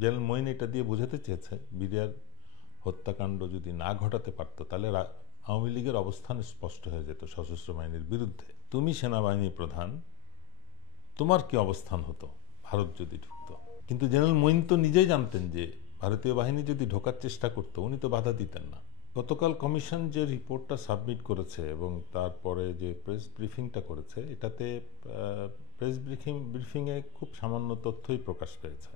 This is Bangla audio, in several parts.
জেনারেল মঈন এটা দিয়ে বোঝাতে চেয়েছে বিডিআর হত্যাকাণ্ড যদি না ঘটাতে পারত তাহলে আওয়ামী লীগের অবস্থান স্পষ্ট হয়ে যেত সশস্ত্র বাহিনীর বিরুদ্ধে। তুমি সেনাবাহিনী প্রধান, তোমার কি অবস্থান হতো ভারত যদি ঢুকতো? কিন্তু জেনারেল মঈন তো নিজেই জানতেন যে ভারতীয় বাহিনী যদি ঢোকার চেষ্টা করতো উনি তো বাধা দিতেন না। গতকাল কমিশন যে রিপোর্টটা সাবমিট করেছে এবং তারপরে যে প্রেস ব্রিফিংটা করেছে, এটাতে প্রেস ব্রিফিংয়ে খুব সামান্য তথ্যই প্রকাশ পেয়েছে,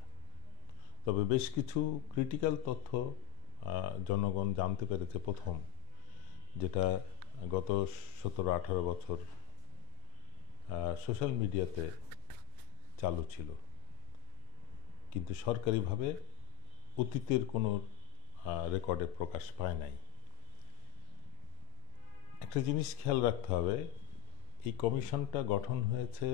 তবে বেশ কিছু ক্রিটিক্যাল তথ্য জনগণ জানতে পেরেছে। প্রথম, যেটা গত 17-18 বছর সোশ্যাল মিডিয়াতে চালু ছিল কিন্তু সরকারিভাবে অতীতের কোনো রেকর্ডে প্রকাশ পায় নাই। একটা জিনিস খেয়াল রাখতে হবে, এই কমিশনটা গঠন হয়েছে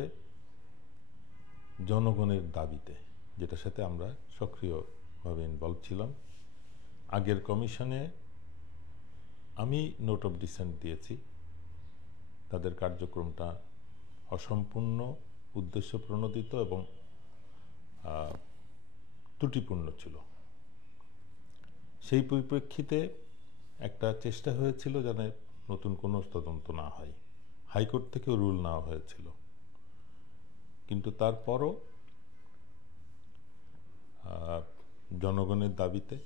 জনগণের দাবিতে, যেটার সাথে আমরা সক্রিয়ভাবে ইনভলভ ছিলাম। আগের কমিশনে আমি নোট অফ ডিসেন্ট দিয়েছি, তাদের কার্যক্রমটা অসম্পূর্ণ, উদ্দেশ্য প্রণোদিত এবং ত্রুটিপূর্ণ ছিল। সেই পরিপ্রেক্ষিতে একটা চেষ্টা হয়েছিল যেন নতুন কোনো তদন্ত না হয়, হাইকোর্ট থেকেও রুল নেওয়া হয়েছিল। কিন্তু তারপরও জনগণের দাবিতে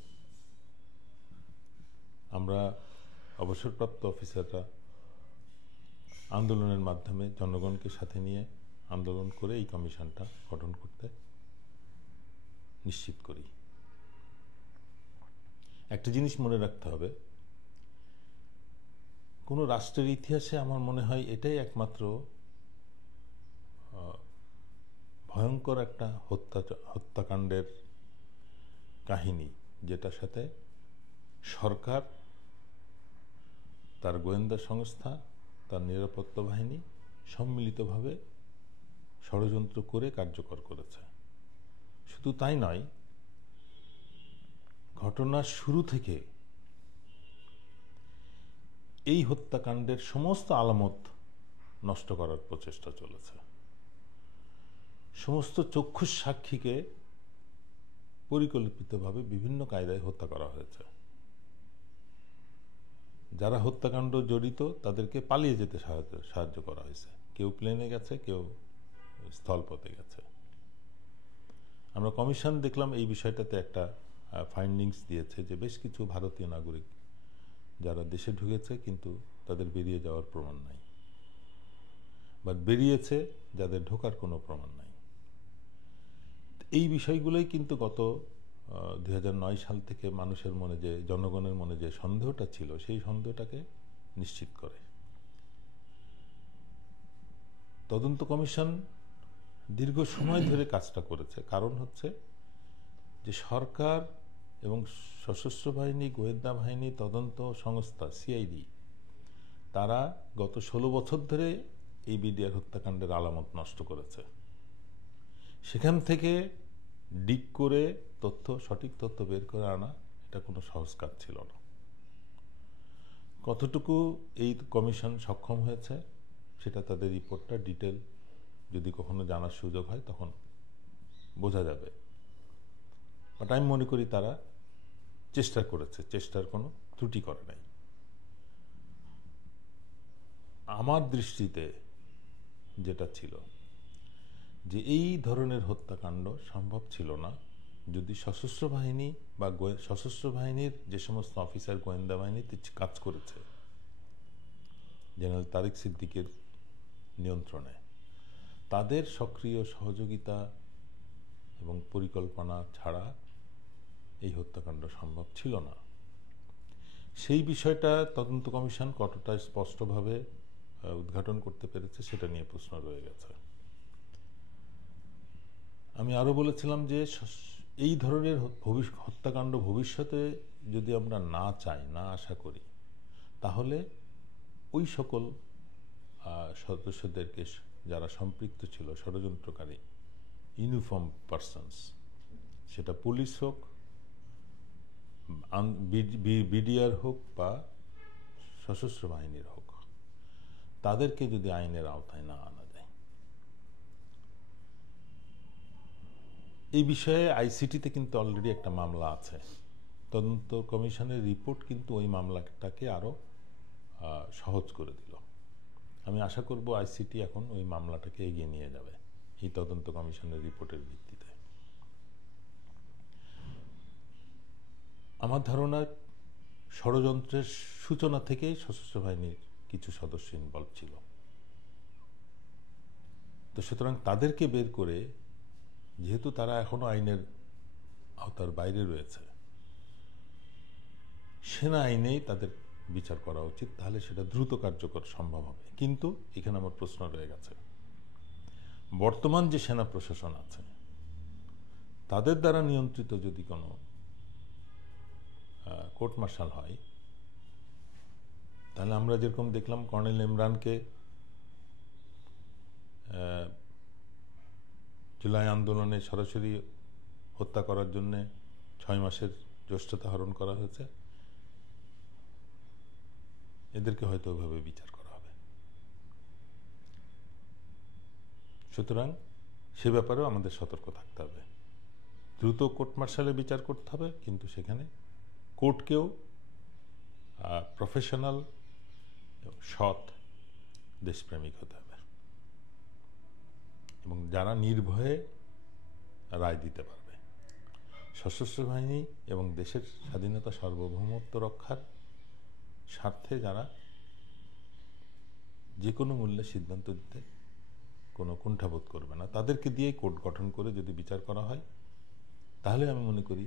আমরা অবসরপ্রাপ্ত অফিসাররা আন্দোলনের মাধ্যমে জনগণকে সাথে নিয়ে আন্দোলন করে এই কমিশনটা গঠন করতে নিশ্চিত করি। একটা জিনিস মনে রাখতে হবে, কোনো রাষ্ট্রের ইতিহাসে আমার মনে হয় এটাই একমাত্র ভয়ঙ্কর একটা হত্যাকাণ্ডের কাহিনী, যেটার সাথে সরকার, তার গোয়েন্দা সংস্থা, তার নিরাপত্তা বাহিনী সম্মিলিতভাবে ষড়যন্ত্র করে কার্যকর করেছে। শুধু তাই নয়, ঘটনার শুরু থেকে এই হত্যাকাণ্ডের সমস্ত আলামত নষ্ট করার প্রচেষ্টা চলেছে। সমস্ত চক্ষুষ সাক্ষীকে পরিকল্পিতভাবে বিভিন্ন কায়দায় হত্যা করা হয়েছে। যারা হত্যাকাণ্ড জড়িত তাদেরকে পালিয়ে যেতে সাহায্য করা হয়েছে, কেউ প্লেনে গেছে, কেউ স্থলপথে গেছে। আমরা কমিশন দেখলাম এই বিষয়টাতে একটা ফাইন্ডিংস দিয়েছে যে বেশ কিছু ভারতীয় নাগরিক যারা দেশে ঢুকেছে কিন্তু তাদের বেরিয়ে যাওয়ার প্রমাণ নাই, বা বেরিয়েছে যাদের ঢোকার কোনো প্রমাণ নাই। এই বিষয়গুলোই কিন্তু গত 2009 সাল থেকে মানুষের মনে, যে জনগণের মনে যে সন্দেহটা ছিল, সেই সন্দেহটাকে নিশ্চিত করে। তদন্ত কমিশন দীর্ঘ সময় ধরে কাজটা করেছে, কারণ হচ্ছে যে সরকার এবং সশস্ত্র বাহিনী, গোয়েন্দা বাহিনী, তদন্ত সংস্থা সিআইডি, তারা গত 16 বছর ধরে এই বিডিআর হত্যাকাণ্ডের আলামত নষ্ট করেছে। সেখান থেকে ডিগ করে সঠিক তথ্য বের করে আনা এটা কোনো সহজ কাজ ছিল না। কতটুকু এই কমিশন সক্ষম হয়েছে সেটা তাদের রিপোর্টটা ডিটেল যদি কখনো জানার সুযোগ হয় তখন বোঝা যাবে। বাট আমি মনে করি তারা চেষ্টা করেছে, চেষ্টার কোনো ত্রুটি করে নাই। আমার দৃষ্টিতে যেটা ছিল যে এই ধরনের হত্যাকাণ্ড সম্ভব ছিল না যদি সশস্ত্র বাহিনী বা সশস্ত্র বাহিনীর যে সমস্ত অফিসার গোয়েন্দা বাহিনীতে কাজ করেছে জেনারেল তারেক সিদ্দিকের নিয়ন্ত্রণে, তাদের সক্রিয় সহযোগিতা এবং পরিকল্পনা ছাড়া এই হত্যাকাণ্ড সম্ভব ছিল না। সেই বিষয়টা তদন্ত কমিশন কতটা স্পষ্টভাবে উদ্ঘাটন করতে পেরেছে সেটা নিয়ে প্রশ্ন রয়ে গেছে। আমি আরও বলেছিলাম যে এই ধরনের হত্যাকাণ্ড ভবিষ্যতে যদি আমরা না চাই, না আশা করি, তাহলে ওই সকল সদস্যদেরকে যারা সম্পৃক্ত ছিল, ষড়যন্ত্রকারী ইউনিফর্ম পারসনস, সেটা পুলিশ হোক, বিডিআর হোক বা সশস্ত্র বাহিনীর হোক, তাদেরকে যদি আইনের আওতায় না আনা যায়, এই বিষয়ে আইসিটিতে কিন্তু অলরেডি একটা মামলা আছে। তদন্ত কমিশনের রিপোর্ট কিন্তু ওই মামলাটাকে আরও সহজ করে দিল। আমি আশা করব আইসিটি এখন ওই মামলাটাকে এগিয়ে নিয়ে যাবে এই তদন্ত কমিশনের রিপোর্টের ভিত্তিতে। আমার ধারণা ষড়যন্ত্রের সূচনা থেকেই সশস্ত্র বাহিনীর কিছু সদস্য ইনভলভ ছিল। তো সুতরাং তাদেরকে বের করে, যেহেতু তারা এখনো আইনের আওতার বাইরে রয়েছে, সেনা আইনেই তাদের বিচার করা উচিত, তাহলে সেটা দ্রুত কার্যকর সম্ভব হবে। কিন্তু এখানে আমার প্রশ্ন রয়ে গেছে, বর্তমান যে সেনা প্রশাসন আছে তাদের দ্বারা নিয়ন্ত্রিত যদি কোনো কোর্ট মার্শাল হয়, তাহলে আমরা যেরকম দেখলাম কর্নেল ইমরানকে জুলাই আন্দোলনে সরাসরি হত্যা করার জন্যে 6 মাসের জ্যেষ্ঠতা হরণ করা হয়েছে, এদেরকে হয়তো ওইভাবে বিচার করা হবে। সুতরাং সে ব্যাপারেও আমাদের সতর্ক থাকতে হবে। দ্রুত কোর্ট মার্শালে বিচার করতে হবে, কিন্তু সেখানে কোর্টকেও প্রফেশনাল, সৎ, দেশপ্রেমিক হতে হবে এবং যারা নির্ভয়ে রায় দিতে পারবে। সশস্ত্র বাহিনী এবং দেশের স্বাধীনতা সার্বভৌমত্ব রক্ষার স্বার্থে যারা যে কোনো মূল্যে সিদ্ধান্ত দিতে কোনো কুণ্ঠাবোধ করবে না, তাদেরকে দিয়ে কোর্ট গঠন করে যদি বিচার করা হয়, তাহলে আমি মনে করি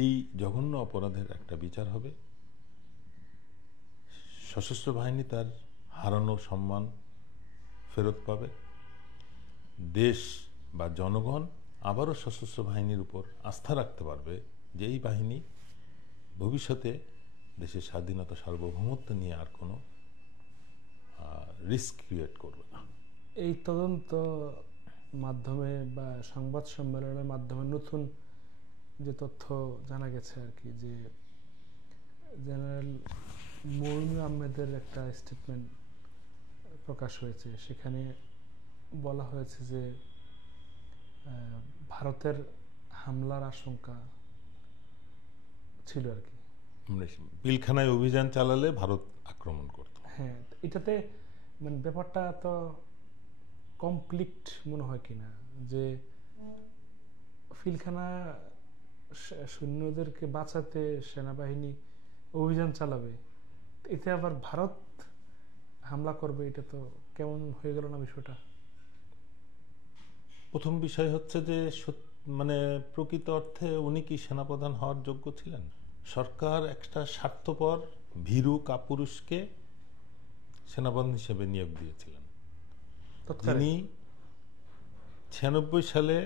এই জঘন্য অপরাধের একটা বিচার হবে। সশস্ত্র বাহিনী তার হারানো সম্মান ফেরত পাবে, দেশ বা জনগণ আবারও সশস্ত্র বাহিনীর উপর আস্থা রাখতে পারবে যে এই বাহিনী ভবিষ্যতে দেশের স্বাধীনতা সার্বভৌমত্ব নিয়ে আর কোনো রিস্ক ক্রিয়েট করবে না। এই তদন্ত মাধ্যমে বা সংবাদ সম্মেলনের মাধ্যমে নতুন যে তথ্য জানা গেছে আর কি, যে জেনারেল মইনু আহমেদের একটা স্টেটমেন্ট প্রকাশ হয়েছে, সেখানে বলা হয়েছে যে ভারতের হামলার আশঙ্কা ছিল আর কি, পিলখানায় অভিযান চালালে ভারত আক্রমণ করত। হ্যাঁ, এটাতে মানে ব্যাপারটা তো কমপ্লিট মনে হয় কিনা, যে পিলখানা সৈন্যদেরকে বাঁচাতে সেনাবাহিনী অভিযান চালাবে, এতে আবার ভারত হামলা করবে, এটা তো কেমন হয়ে গেল না বিষয়টা। প্রথম বিষয় হচ্ছে যে মানে প্রকৃত অর্থে উনি কি সেনাপ্রধান হওয়ার যোগ্য ছিলেন? সরকার একটা স্বার্থপর ভীরু কাপুরুষকে সেনাপ্রধান হিসেবে নিয়োগ দিয়েছিলেন, যিনি 96 সালে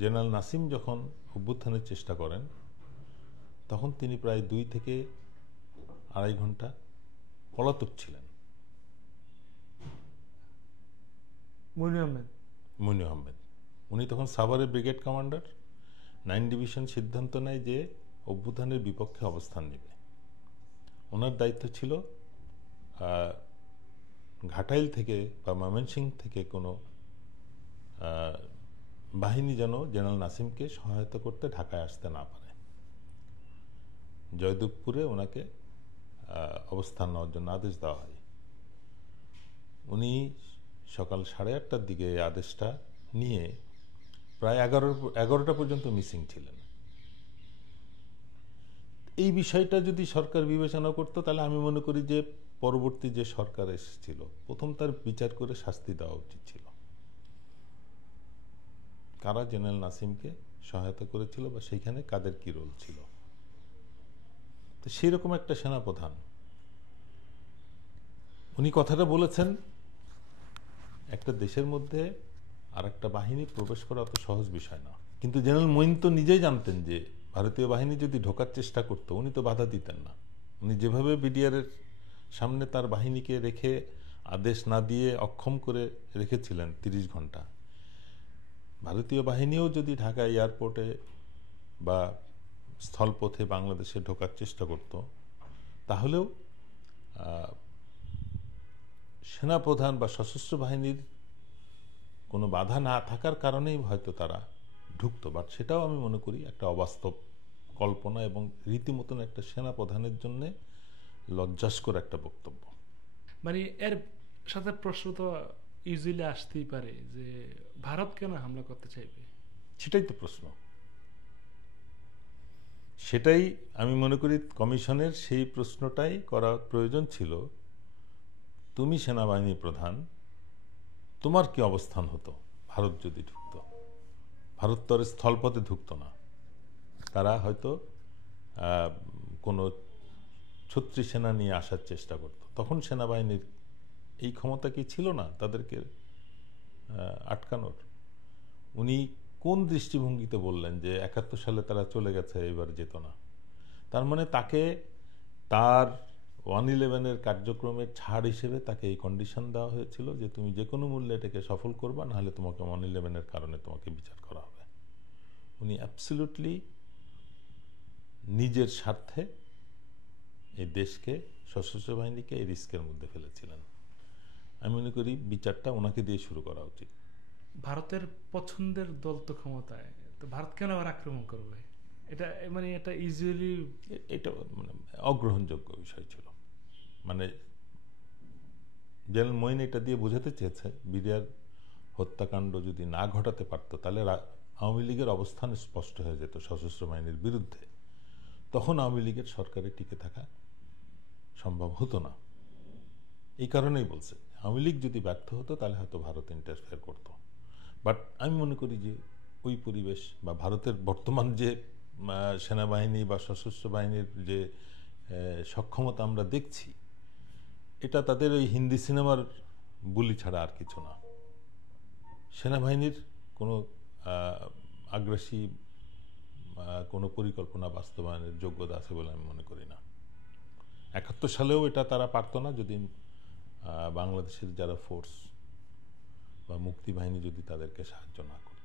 জেনারেল নাসিম যখন অভ্যুত্থানের চেষ্টা করেন, তখন তিনি প্রায় 2 থেকে 2.5 ঘন্টা পলাতক ছিলেন। মইনু আহমেদ উনি তখন সাভারের ব্রিগেড কমান্ডার। 9 ডিভিশন সিদ্ধান্ত নেয় যে অভ্যুত্থানের বিপক্ষে অবস্থান নেবে। ওনার দায়িত্ব ছিল ঘাটাইল থেকে বা ময়মনসিংহ থেকে কোনো বাহিনী যেন জেনারেল নাসিমকে সহায়তা করতে ঢাকায় আসতে না পারে। জয়দেবপুরে ওনাকে অবস্থান নেওয়ার জন্য আদেশ দেওয়া হয়। উনি সকাল 8:30টার দিকে এই আদেশটা নিয়ে প্রায় 11টা পর্যন্ত মিসিং ছিলেন। এই বিষয়টা যদি সরকার বিবেচনা করত, তাহলে আমি মনে করি যে পরবর্তী যে সরকার এসেছিল, প্রথম তার বিচার করে শাস্তি দেওয়া উচিত ছিল। কারা জেনারেল নাসিমকে সহায়তা করেছিল বা সেইখানে কাদের কি রোল ছিল। তো সেরকম একটা সেনাপ্রধান উনি কথাটা বলেছেন, একটা দেশের মধ্যে আর একটা বাহিনী প্রবেশ করা অত সহজ বিষয় না। কিন্তু জেনারেল মঈন তো নিজেই জানতেন যে ভারতীয় বাহিনী যদি ঢোকার চেষ্টা করতো, উনি তো বাধা দিতেন না। উনি যেভাবে বিডিআরের সামনে তার বাহিনীকে রেখে আদেশ না দিয়ে অক্ষম করে রেখেছিলেন 30 ঘন্টা, ভারতীয় বাহিনীও যদি ঢাকা এয়ারপোর্টে বা স্থলপথে বাংলাদেশে ঢোকার চেষ্টা করত, তাহলেও সেনাপ্রধান বা সশস্ত্র বাহিনীর কোনো বাধা না থাকার কারণেই হয়তো তারা ঢুকতো, বাট সেটাও আমি মনে করি একটা অবাস্তব কল্পনা এবং রীতিমতন একটা সেনাপ্রধানের জন্য লজ্জাস্কর একটা বক্তব্য। মানে এর সাথে প্রশ্ন তো ইউজুয়ালি আসতেই পারে যে ভারত কেন হামলা করতে চাইবে? সেটাই তো প্রশ্ন, সেটাই আমি মনে করি কমিশনের সেই প্রশ্নটাই করা প্রয়োজন ছিল। তুমি সেনাবাহিনী প্রধান, তোমার কি অবস্থান হতো ভারত যদি ঢুকতো? ভারত তো আর স্থলপথে ঢুকতো না, তারা হয়তো কোনো ছত্রিশ সেনা নিয়ে আসার চেষ্টা করত। তখন সেনাবাহিনীর এই ক্ষমতা কি ছিল না তাদেরকে আটকানোর? উনি কোন দৃষ্টিভঙ্গিতে বললেন যে 71 সালে তারা চলে গেছে, এবার যেত না? তার মানে তাকে তার 111-এর কার্যক্রমের ছাড় হিসেবে তাকে এই কন্ডিশন দেওয়া হয়েছিল যে তুমি যে কোনো মূল্যে এটাকে সফল করবা, নাহলে তোমাকে 111-এর কারণে তোমাকে বিচার করা হবে। উনি অ্যাবসলিউটলি নিজের স্বার্থে এই দেশকে, সশস্ত্র বাহিনীকে এই রিস্কের মধ্যে ফেলেছিলেন। আমি মনে করি বিচারটা ওনাকে দিয়ে শুরু করা উচিত। ভারতের পছন্দের দল তো ক্ষমতায়, তো ভারত কেন আবার আক্রমণ করবে? এটা মানে এটা ইউজুয়ালি এটা মানে অগ্রহণযোগ্য বিষয় ছিল। মানে জেনারেল মঈন এটা দিয়ে বোঝাতে চেয়েছে বিডিআর হত্যাকাণ্ড যদি না ঘটাতে পারতো তাহলে আওয়ামী লীগের অবস্থান স্পষ্ট হয়ে যেত সশস্ত্র বাহিনীর বিরুদ্ধে। তখন আওয়ামী লীগের সরকারে টিকে থাকা সম্ভব হতো না। এই কারণেই বলছে আওয়ামী লীগ যদি ব্যর্থ হতো তাহলে হয়তো ভারত ইন্টারফেয়ার করতো। বাট আমি মনে করি যে ওই পরিবেশ বা ভারতের বর্তমান যে সেনাবাহিনী বা সশস্ত্র বাহিনীর যে সক্ষমতা আমরা দেখছি, এটা তাদের ওই হিন্দি সিনেমার বুলি ছাড়া আর কিছু না। সেনাবাহিনীর কোনো আগ্রাসী কোনো পরিকল্পনা বাস্তবায়নের যোগ্যতা আছে বলে আমি মনে করি না। 71 সালেও এটা তারা পারতো না যদি বাংলাদেশের যারা ফোর্স বা মুক্তিবাহিনী যদি তাদেরকে সাহায্য না করে।